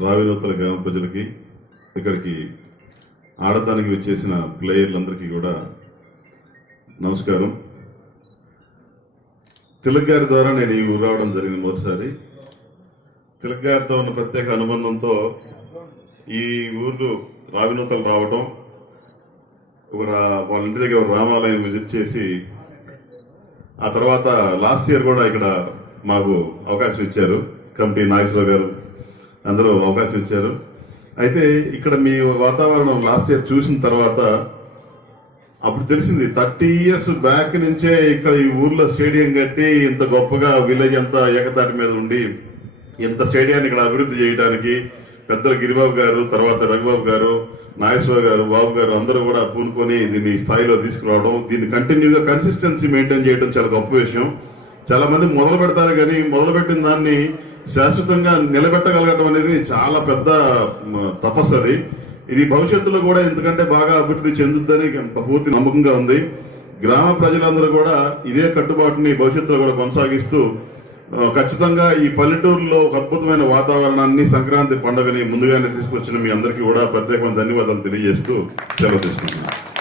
రావినూతల గ్రామ ప్రజలకి, ఇక్కడికి ఆడటానికి వచ్చేసిన ప్లేయర్లందరికీ కూడా నమస్కారం. తిలక్ గారి ద్వారా నేను ఈ ఊరు రావడం జరిగింది మొదటిసారి. తిలక్ గారితో ఉన్న ప్రత్యేక అనుబంధంతో ఈ ఊర్లో రావినూతలు రావటం, వాళ్ళ ఇంటి దగ్గర రామాలయం విజిట్ చేసి, ఆ తర్వాత లాస్ట్ ఇయర్ కూడా ఇక్కడ మాకు అవకాశం ఇచ్చారు. కమిటీ నాగేశ్వరరావు గారు అందరూ అవకాశం ఇచ్చారు. అయితే ఇక్కడ మీ వాతావరణం లాస్ట్ ఇయర్ చూసిన తర్వాత అప్పుడు తెలిసింది 30 years బ్యాక్ నుంచే ఇక్కడ ఈ ఊర్లో స్టేడియం కట్టి ఇంత గొప్పగా విలేజ్ అంతా ఏకతాటి మీద ఉండి ఇంత స్టేడియాన్ని ఇక్కడ అభివృద్ధి చేయడానికి పెద్దలు గిరిబాబు గారు, తర్వాత రఘుబాబు గారు, నాగేశ్వరరావు గారు, బాబు గారు అందరూ కూడా పూనుకొని దీన్ని స్థాయిలో తీసుకురావడం, దీన్ని కంటిన్యూగా కన్సిస్టెన్సీ మెయింటైన్ చేయడం చాలా గొప్ప విషయం. చాలా మంది మొదలు పెడతారు, కానీ మొదలుపెట్టిన దాన్ని శాశ్వతంగా నిలబెట్టగలగడం అనేది చాలా పెద్ద తపస్సు. అది ఇది భవిష్యత్తులో కూడా ఎందుకంటే బాగా అభివృద్ధి చెందుద్దని పూర్తి నమ్మకంగా ఉంది. గ్రామ ప్రజలందరూ కూడా ఇదే కట్టుబాటుని భవిష్యత్తులో కూడా కొనసాగిస్తూ ఖచ్చితంగా ఈ పల్లెటూరులో ఒక అద్భుతమైన వాతావరణాన్ని, సంక్రాంతి పండుగని ముందుగానే తీసుకొచ్చిన మీ అందరికీ కూడా ప్రత్యేకమైన ధన్యవాదాలు తెలియజేస్తూ సెలవు తీసుకుంటున్నాను.